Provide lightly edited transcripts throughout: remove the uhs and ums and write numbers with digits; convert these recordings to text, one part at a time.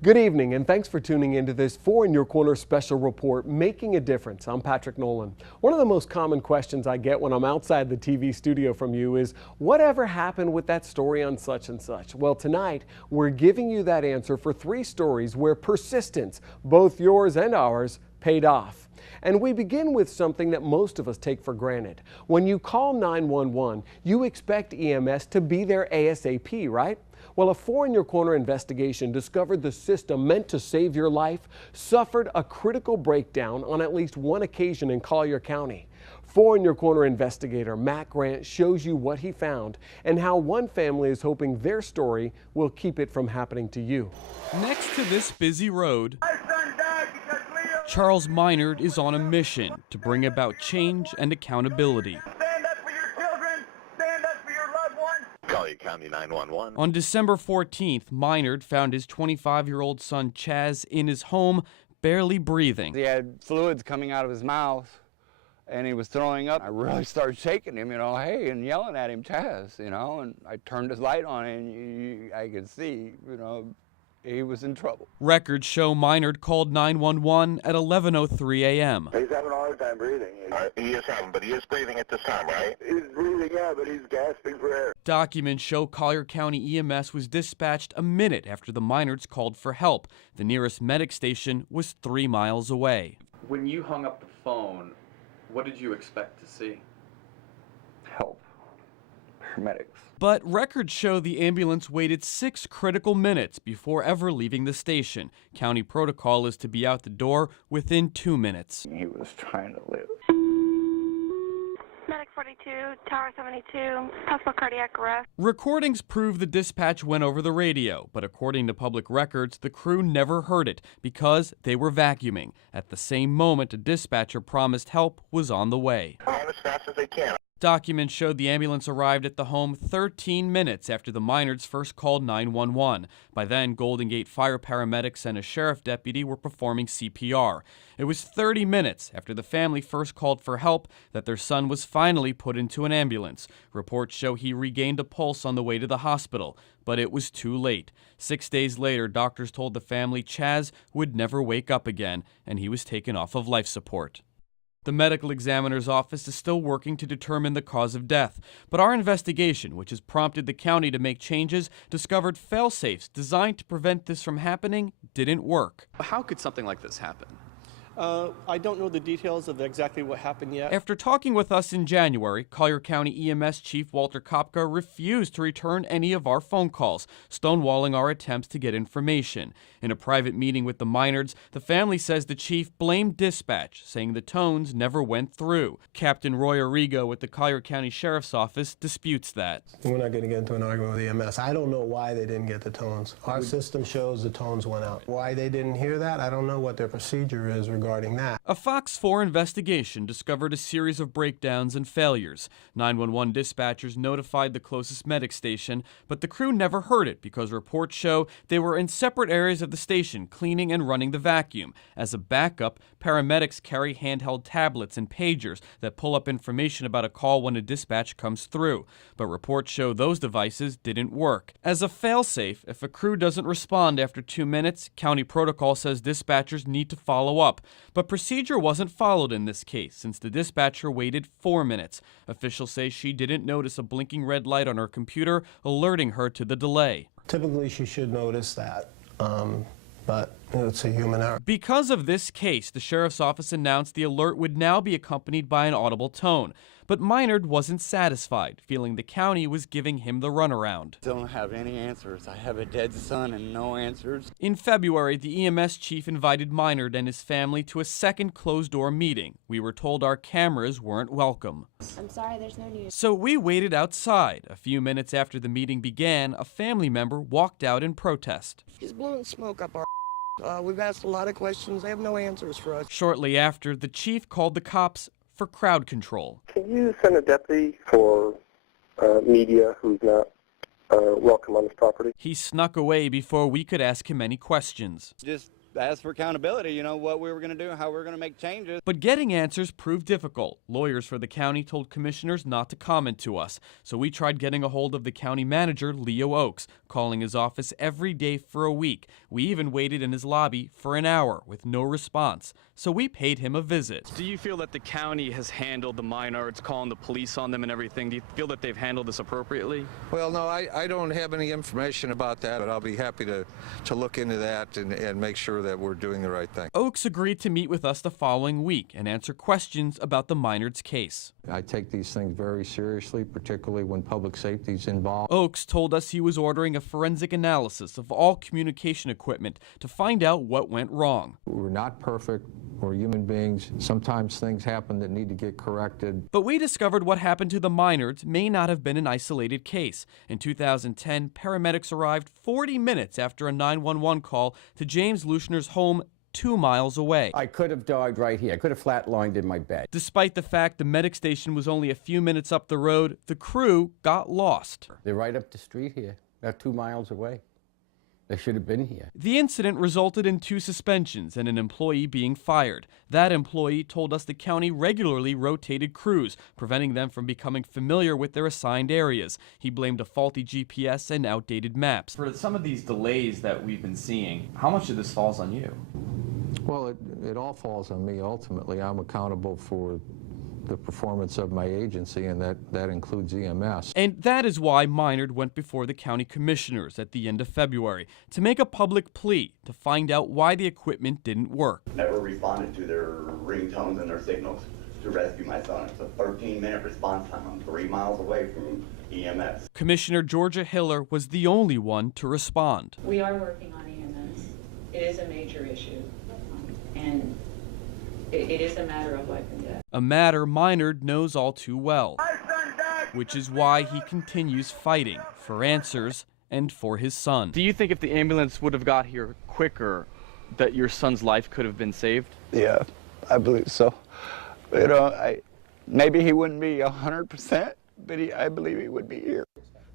Good evening, and thanks for tuning into this 4 in Your Corner special report, Making a Difference. I'm Patrick Nolan. One of the most common questions I get when I'm outside the TV studio from you is, whatever happened with that story on such and such? Well, tonight, we're giving you that answer for 3 stories where persistence, both yours and ours, paid off. And we begin with something that most of us take for granted. When you call 911, you expect EMS to be there ASAP, right? Well, a 4 in Your Corner investigation discovered the system meant to save your life suffered a critical breakdown on at least one occasion in Collier County. 4 in Your Corner investigator Matt Grant shows you what he found and how one family is hoping their story will keep it from happening to you. Next to this busy road, Charles Minard is on a mission to bring about change and accountability. Stand up for your children. Stand up for your loved ones. Collier County 911. On December 14th, Minard found his 25-year-old son Chaz in his home, barely breathing. He had fluids coming out of his mouth, and he was throwing up. I really started shaking him, hey, and yelling at him, Chaz, and I turned his light on, and I could see, he was in trouble. Records show Minard called 911 at 11:03 a.m. He's having a hard time breathing. He is having, but he is breathing at this time, right? He's breathing, yeah, but he's gasping for air. Documents show Collier County EMS was dispatched a minute after the Minards called for help. The nearest medic station was 3 miles away. When you hung up the phone, what did you expect to see? Help. Paramedics. But records show the ambulance waited 6 critical minutes before ever leaving the station. County protocol is to be out the door within 2 minutes. He was trying to live. Medic 42, Tower 72, possible cardiac arrest. Recordings prove the dispatch went over the radio, but according to public records, the crew never heard it because they were vacuuming. At the same moment, a dispatcher promised help was on the way. Run as fast as they can. Documents showed the ambulance arrived at the home 13 minutes after the Minards first called 911. By then, Golden Gate fire paramedics and a sheriff deputy were performing CPR. It was 30 minutes after the family first called for help that their son was finally put into an ambulance. Reports show he regained a pulse on the way to the hospital, but it was too late. 6 days later, doctors told the family Chaz would never wake up again, and he was taken off of life support. The medical examiner's office is still working to determine the cause of death, but our investigation, which has prompted the county to make changes, discovered fail-safes designed to prevent this from happening didn't work. How could something like this happen? I don't know the details of exactly what happened yet. After talking with us in January, Collier County EMS Chief Walter Kopka refused to return any of our phone calls, stonewalling our attempts to get information. In a private meeting with the Minards, the family says the chief blamed dispatch, saying the tones never went through. Captain Roy Arrigo with the Collier County Sheriff's Office disputes that. We're not going to get into an argument with EMS. I don't know why they didn't get the tones. Our system shows the tones went out. Why they didn't hear that, I don't know what their procedure is regarding that. A Fox 4 investigation discovered a series of breakdowns and failures. 911 dispatchers notified the closest medic station, but the crew never heard it because reports show they were in separate areas of the station cleaning and running the vacuum. As a backup, paramedics carry handheld tablets and pagers that pull up information about a call when a dispatch comes through. But reports show those devices didn't work. As a failsafe, if a crew doesn't respond after 2 minutes, county protocol says dispatchers need to follow up. But procedure wasn't followed in this case since the dispatcher waited 4 minutes. Officials say she didn't notice a blinking red light on her computer alerting her to the delay. Typically, she should notice that, but it's a human error. Because of this case, the sheriff's office announced the alert would now be accompanied by an audible tone. But Minard wasn't satisfied, feeling the county was giving him the runaround. Don't have any answers. I have a dead son and no answers. In February, the EMS chief invited Minard and his family to a second closed-door meeting. We were told our cameras weren't welcome. I'm sorry, there's no news. So we waited outside. A few minutes after the meeting began, a family member walked out in protest. He's blowing smoke up our we've asked a lot of questions. They have no answers for us. Shortly after, the chief called the cops for crowd control. Can you send a deputy for media who's not welcome on this property? He snuck away before we could ask him any questions. Just asked for accountability, you know, what we were going to do, how we were going to make changes. But getting answers proved difficult. Lawyers for the county told commissioners not to comment to us, so we tried getting a hold of the county manager, Leo Oakes, calling his office every day for a week. We even waited in his lobby for an hour with no response, so we paid him a visit. Do you feel that the county has handled the minors, calling the police on them and everything? Do you feel that they've handled this appropriately? Well, no, I don't have any information about that, but I'll be happy to look into that and make sure that we're doing the right thing. Oakes agreed to meet with us the following week and answer questions about the Minard's case. I take these things very seriously, particularly when public safety is involved. Oakes told us he was ordering a forensic analysis of all communication equipment to find out what went wrong. We're not perfect. We're human beings. Sometimes things happen that need to get corrected. But we discovered what happened to the Minards may not have been an isolated case. In 2010, paramedics arrived 40 minutes after a 911 call to James Luschner's home 2 miles away. I could have died right here. I could have flatlined in my bed. Despite the fact the medic station was only a few minutes up the road, the crew got lost. They're right up the street here. They're 2 miles away. They should have been here. The incident resulted in 2 suspensions and an employee being fired. That employee told us the county regularly rotated crews, preventing them from becoming familiar with their assigned areas. He blamed a faulty GPS and outdated maps. For some of these delays that we've been seeing, how much of this falls on you? Well, it all falls on me ultimately. I'm accountable for the performance of my agency, and that includes EMS. And that is why Minard went before the county commissioners at the end of February to make a public plea to find out why the equipment didn't work. Never responded to their ringtones and their signals to rescue my son. It's a 13-minute response time. I'm 3 miles away from EMS. Commissioner Georgia Hiller was the only one to respond. We are working on EMS. It is a major issue, and it is a matter of life and death. A matter Minard knows all too well, which is why he continues fighting for answers and for his son. Do you think if the ambulance would have got here quicker, that your son's life could have been saved? Yeah, I believe so. You know, maybe he wouldn't be 100%, but I believe he would be here.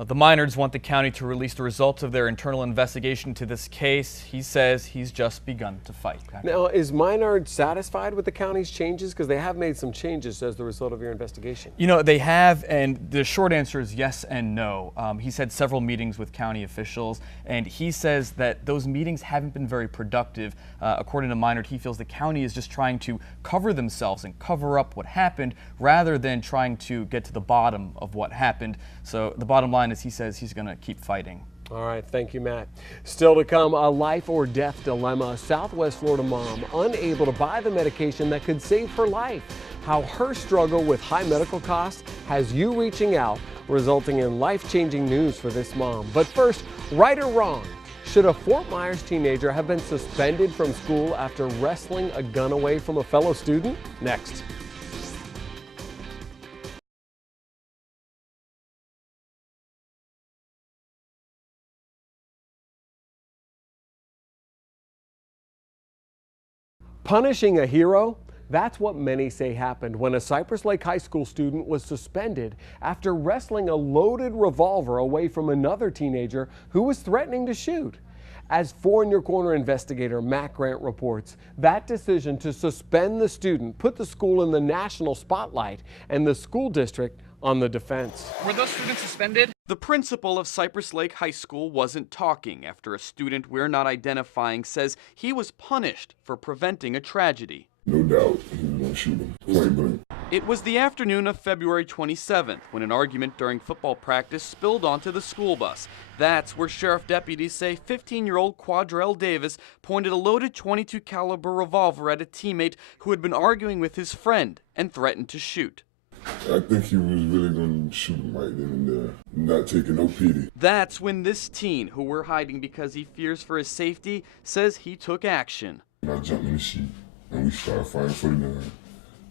The Minards want the county to release the results of their internal investigation to this case. He says he's just begun to fight. Now, is Minard satisfied with the county's changes? Because they have made some changes as the result of your investigation. You know, they have, and the short answer is yes and no. He's had several meetings with county officials, and he says that those meetings haven't been very productive. According to Minard, he feels the county is just trying to cover themselves and cover up what happened rather than trying to get to the bottom of what happened. So the bottom line is he says he's going to keep fighting. All right, thank you, Matt. Still to come, a life or death dilemma. A Southwest Florida mom unable to buy the medication that could save her life. How her struggle with high medical costs has you reaching out, resulting in life-changing news for this mom. But first, right or wrong, should a Fort Myers teenager have been suspended from school after wresting a gun away from a fellow student? Next. Punishing a hero? That's what many say happened when a Cypress Lake High School student was suspended after wresting a loaded revolver away from another teenager who was threatening to shoot. As 4 in Your Corner investigator Matt Grant reports, that decision to suspend the student put the school in the national spotlight and the school district on the defense. Were those students suspended? The principal of Cypress Lake High School wasn't talking after a student we're not identifying says he was punished for preventing a tragedy. No doubt he was going to shoot him, point blank. It was the afternoon of February 27th when an argument during football practice spilled onto the school bus. That's where sheriff deputies say 15-year-old Quadrell Davis pointed a loaded .22 caliber revolver at a teammate who had been arguing with his friend and threatened to shoot. I think he was really going to shoot him right then and there, not taking no pity. That's when this teen, who we're hiding because he fears for his safety, says he took action. And I jumped in the sheet, and we started fighting for the gun,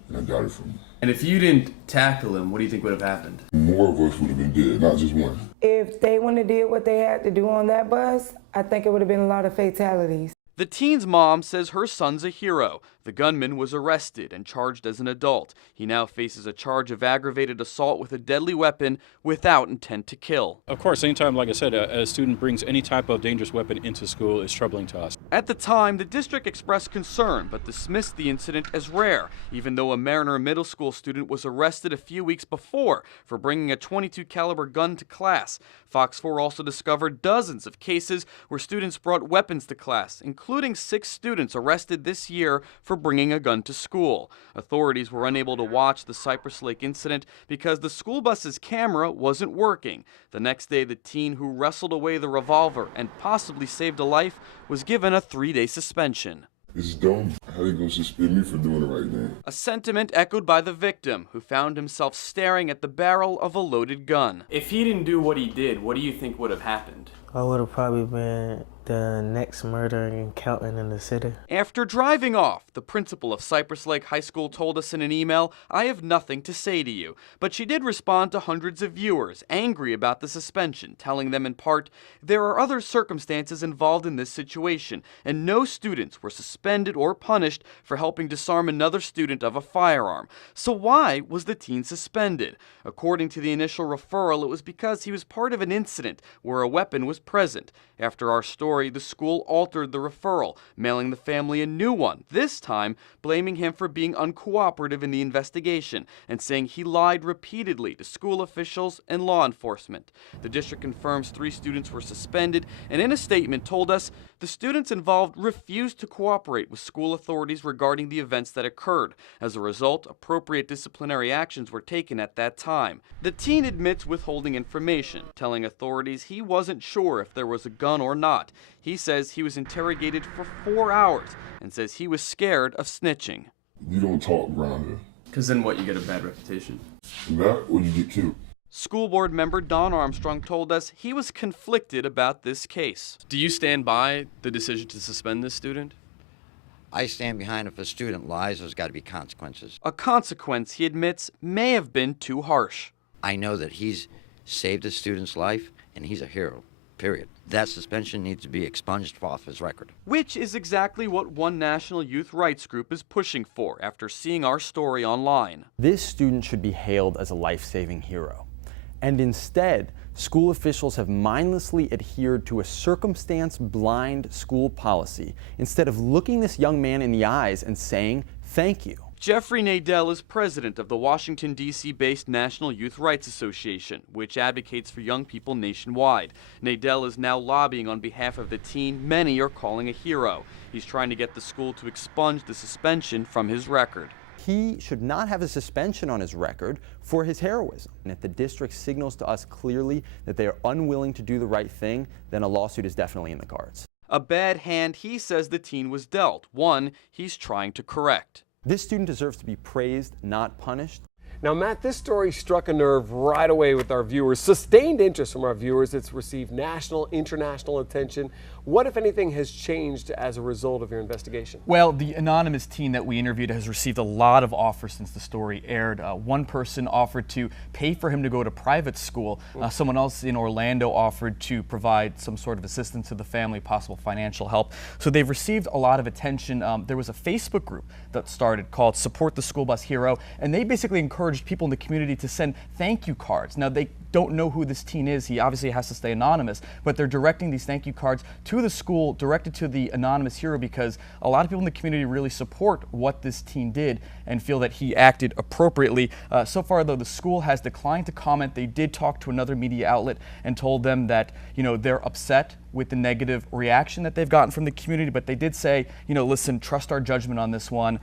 and I got it from him. And if you didn't tackle him, what do you think would have happened? More of us would have been dead, not just one. If they wouldn't have did what they had to do on that bus, I think it would have been a lot of fatalities. The teen's mom says her son's a hero. The gunman was arrested and charged as an adult. He now faces a charge of aggravated assault with a deadly weapon without intent to kill. Of course, anytime, like I said, a student brings any type of dangerous weapon into school is troubling to us. At the time, the district expressed concern but dismissed the incident as rare, even though a Mariner Middle School student was arrested a few weeks before for bringing a .22 caliber gun to class. Fox 4 also discovered dozens of cases where students brought weapons to class, including 6 students arrested this year for bringing a gun to school. Authorities were unable to watch the Cypress Lake incident because the school bus's camera wasn't working. The next day, the teen who wrestled away the revolver and possibly saved a life was given a 3-day suspension. It's dumb. How they gonna suspend me for doing the right thing? A sentiment echoed by the victim, who found himself staring at the barrel of a loaded gun. If he didn't do what he did, what do you think would have happened? I would have probably been the next murdering accountant in the city. After driving off, the principal of Cypress Lake High School told us in an email, "I have nothing to say to you." But she did respond to hundreds of viewers angry about the suspension, telling them in part, "There are other circumstances involved in this situation, and no students were suspended or punished for helping disarm another student of a firearm. So why was the teen suspended?" According to the initial referral, it was because he was part of an incident where a weapon was present. After our story, the school altered the referral, mailing the family a new one, this time blaming him for being uncooperative in the investigation and saying he lied repeatedly to school officials and law enforcement. The district confirms 3 students were suspended and in a statement told us the students involved refused to cooperate with school authorities regarding the events that occurred. As a result, appropriate disciplinary actions were taken at that time. The teen admits withholding information, telling authorities he wasn't sure if there was a gun or not. He says he was interrogated for 4 hours and says he was scared of snitching. You don't talk around here. Because then what, you get a bad reputation? That or you get killed. School board member Don Armstrong told us he was conflicted about this case. Do you stand by the decision to suspend this student? I stand behind if a student lies, there's got to be consequences. A consequence he admits may have been too harsh. I know that he's saved a student's life, and he's a hero, period. That suspension needs to be expunged off his record. Which is exactly what one national youth rights group is pushing for after seeing our story online. This student should be hailed as a life-saving hero. And instead, school officials have mindlessly adhered to a circumstance-blind school policy instead of looking this young man in the eyes and saying, "Thank you." Jeffrey Nadell is president of the Washington, D.C.-based National Youth Rights Association, which advocates for young people nationwide. Nadell is now lobbying on behalf of the teen many are calling a hero. He's trying to get the school to expunge the suspension from his record. He should not have a suspension on his record for his heroism. And if the district signals to us clearly that they are unwilling to do the right thing, then a lawsuit is definitely in the cards. A bad hand he says the teen was dealt, one he's trying to correct. This student deserves to be praised, not punished. Now, Matt, this story struck a nerve right away with our viewers. Sustained interest from our viewers. It's received national, international attention. What, if anything, has changed as a result of your investigation? Well, the anonymous teen that we interviewed has received a lot of offers since the story aired. One person offered to pay for him to go to private school. Someone else in Orlando offered to provide some sort of assistance to the family, possible financial help. So they've received a lot of attention. There was a Facebook group that started called Support the School Bus Hero, and they basically encouraged people in the community to send thank you cards. Now, they don't know who this teen is. He obviously has to stay anonymous, but they're directing these thank you cards to the school, directed to the anonymous hero, because a lot of people in the community really support what this teen did and feel that he acted appropriately. So far, though, the school has declined to comment. They did talk to another media outlet and told them that, they're upset with the negative reaction that they've gotten from the community, but they did say, listen, trust our judgment on this one.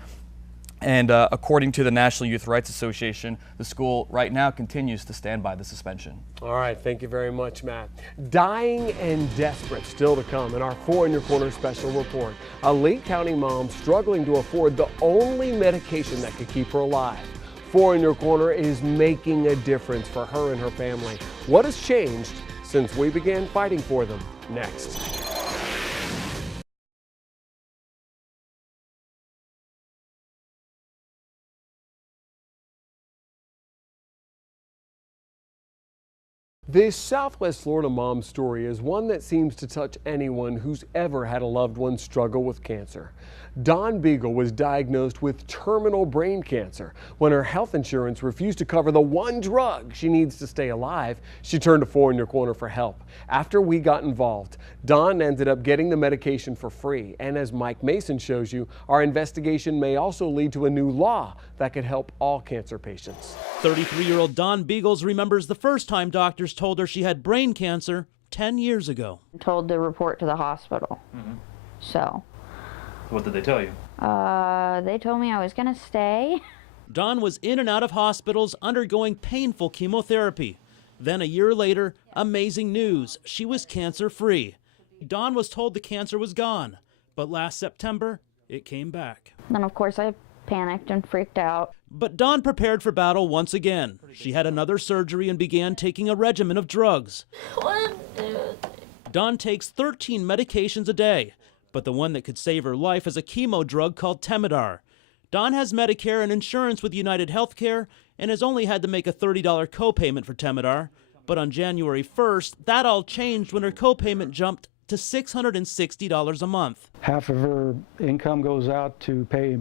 And according to the National Youth Rights Association, the school right now continues to stand by the suspension. All right, thank you very much, Matt. Dying and desperate still to come in our 4 in Your Corner special report. A Lake County mom struggling to afford the only medication that could keep her alive. 4 in Your Corner is making a difference for her and her family. What has changed since we began fighting for them? Next. This Southwest Florida mom's story is one that seems to touch anyone who's ever had a loved one struggle with cancer. Dawn Beagle was diagnosed with terminal brain cancer. When her health insurance refused to cover the one drug she needs to stay alive, she turned to 4 in Your Corner for help. After we got involved, Dawn ended up getting the medication for free. And as Mike Mason shows you, our investigation may also lead to a new law that could help all cancer patients. 33-year-old Dawn Beagles remembers the first time doctors told her she had brain cancer 10 years ago. Told to report to the hospital. So. What did they tell you? They told me I was gonna stay. Dawn was in and out of hospitals undergoing painful chemotherapy. Then a year later, amazing news, she was cancer-free. Dawn was told the cancer was gone, but last September, it came back. Then of course I panicked and freaked out. But Dawn prepared for battle once again. She had another surgery and began taking a regimen of drugs. Dawn takes 13 medications a day, but the one that could save her life is a chemo drug called Temodar. Dawn has Medicare and insurance with United Healthcare and has only had to make a $30 copayment for Temodar. But on January 1st, that all changed when her copayment jumped to $660 a month. Half of her income goes out to pay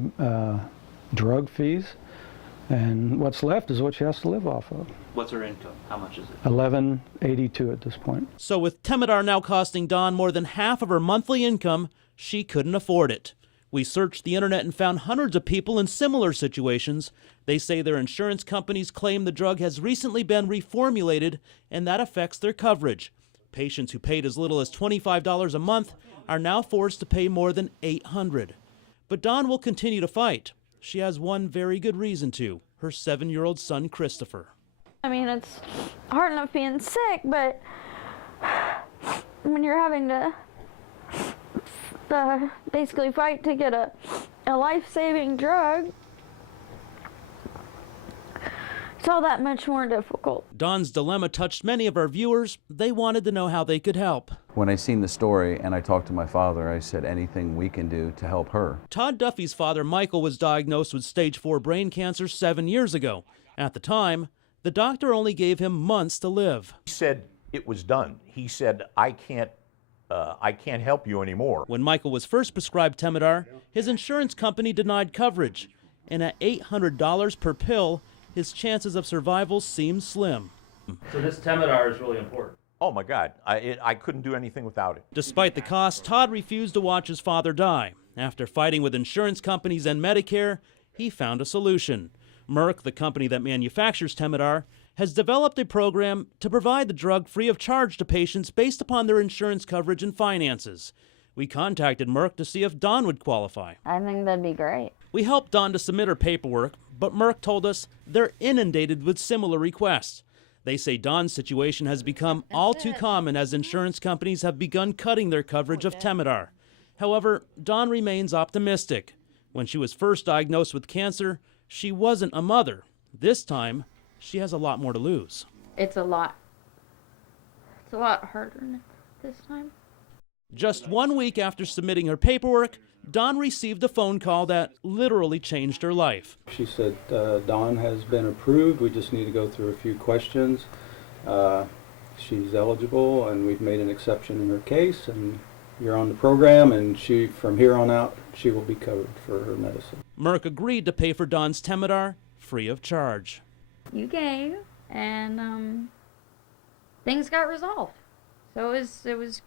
drug fees, and what's left is what she has to live off of. What's her income? How much is it? $11.82 at this point. So with Temodar now costing Dawn more than half of her monthly income, she couldn't afford it. We searched the internet and found hundreds of people in similar situations. They say their insurance companies claim the drug has recently been reformulated and that affects their coverage. Patients who paid as little as $25 a month are now forced to pay more than $800. But Dawn will continue to fight. She has one very good reason to, her 7-year-old son, Christopher. I mean, it's hard enough being sick, but when you're having to basically fight to get a life-saving drug, it's all that much more difficult. Dawn's dilemma touched many of our viewers. They wanted to know how they could help. When I seen the story and I talked to my father, I said anything we can do to help her. Todd Duffy's father, Michael, was diagnosed with stage 4 brain cancer 7 years ago. At the time, the doctor only gave him months to live. He said it was done. He said, I can't help you anymore. When Michael was first prescribed Temodar, his insurance company denied coverage. And at $800 per pill, his chances of survival seemed slim. So this Temodar is really important. Oh my God, I couldn't do anything without it. Despite the cost, Todd refused to watch his father die. After fighting with insurance companies and Medicare, he found a solution. Merck, the company that manufactures Temodar, has developed a program to provide the drug free of charge to patients based upon their insurance coverage and finances. We contacted Merck to see if Dawn would qualify. I think that'd be great. We helped Dawn to submit her paperwork, but Merck told us they're inundated with similar requests. They say Dawn's situation has become all too common as insurance companies have begun cutting their coverage of Temodar. However, Dawn remains optimistic. When she was first diagnosed with cancer, she wasn't a mother. This time, she has a lot more to lose. It's a lot harder this time. Just 1 week after submitting her paperwork, Dawn received a phone call that literally changed her life. She said, Dawn has been approved. We just need to go through a few questions. She's eligible, and we've made an exception in her case, and you're on the program, and from here on out, she will be covered for her medicine. Merck agreed to pay for Dawn's Temodar free of charge. You gave, and things got resolved. So it was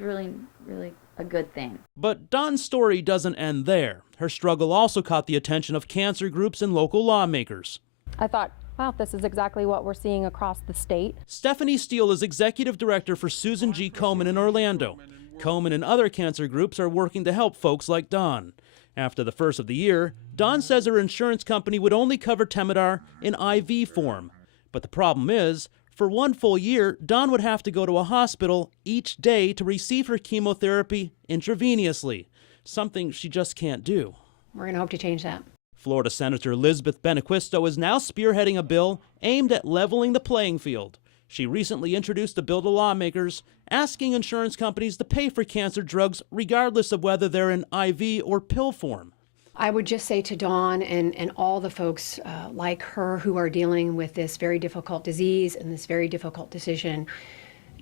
really, really a good thing. But Dawn's story doesn't end there. Her struggle also caught the attention of cancer groups and local lawmakers. I thought, wow, this is exactly what we're seeing across the state. Stephanie Steele is executive director for Susan G. Komen in Orlando. Komen and other cancer groups are working to help folks like Dawn. After the first of the year, Dawn says her insurance company would only cover Temodar in IV form. But the problem is, for 1 full year, Dawn would have to go to a hospital each day to receive her chemotherapy intravenously, something she just can't do. We're going to hope to change that. Florida Senator Elizabeth Benequisto is now spearheading a bill aimed at leveling the playing field. She recently introduced a bill to lawmakers asking insurance companies to pay for cancer drugs regardless of whether they're in IV or pill form. I would just say to Dawn and all the folks like her who are dealing with this very difficult disease and this very difficult decision,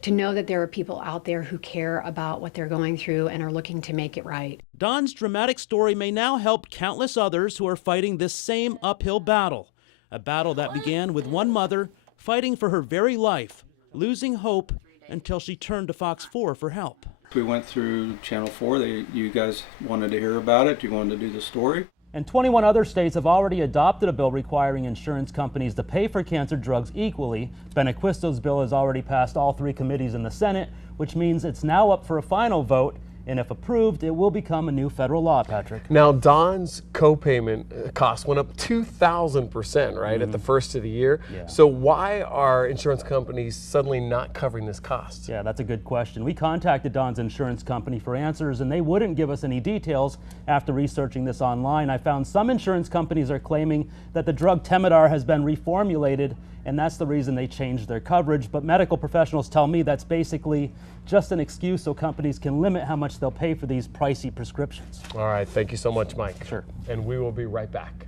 to know that there are people out there who care about what they're going through and are looking to make it right. Dawn's dramatic story may now help countless others who are fighting this same uphill battle, a battle that began with one mother fighting for her very life, losing hope until she turned to Fox 4 for help. We went through Channel 4. You guys wanted to hear about it. You wanted to do the story. And 21 other states have already adopted a bill requiring insurance companies to pay for cancer drugs equally. Benequisto's bill has already passed all 3 committees in the Senate, which means it's now up for a final vote. And if approved, it will become a new federal law, Patrick. Now, Dawn's co-payment cost went up 2,000%, right, at the first of the year. Yeah. So why are insurance companies suddenly not covering this cost? Yeah, that's a good question. We contacted Dawn's insurance company for answers, and they wouldn't give us any details. After researching this online, I found some insurance companies are claiming that the drug Temodar has been reformulated, and that's the reason they changed their coverage. But medical professionals tell me that's basically just an excuse so companies can limit how much they'll pay for these pricey prescriptions. All right, thank you so much, Mike. Sure. And we will be right back.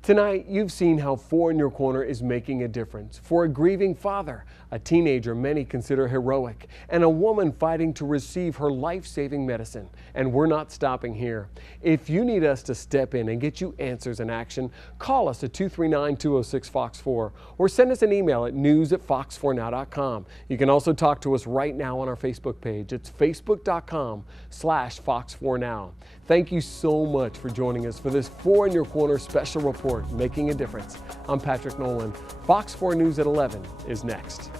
Tonight, you've seen how 4 in Your Corner is making a difference for a grieving father, a teenager many consider heroic, and a woman fighting to receive her life-saving medicine. And we're not stopping here. If you need us to step in and get you answers and action, call us at 239-206-FOX4 or send us an email at news@fox4now.com. You can also talk to us right now on our Facebook page. It's facebook.com/Fox4Now. Thank you so much for joining us for this 4 in Your Corner special report, Making a Difference. I'm Patrick Nolan. Fox 4 News at 11 is next.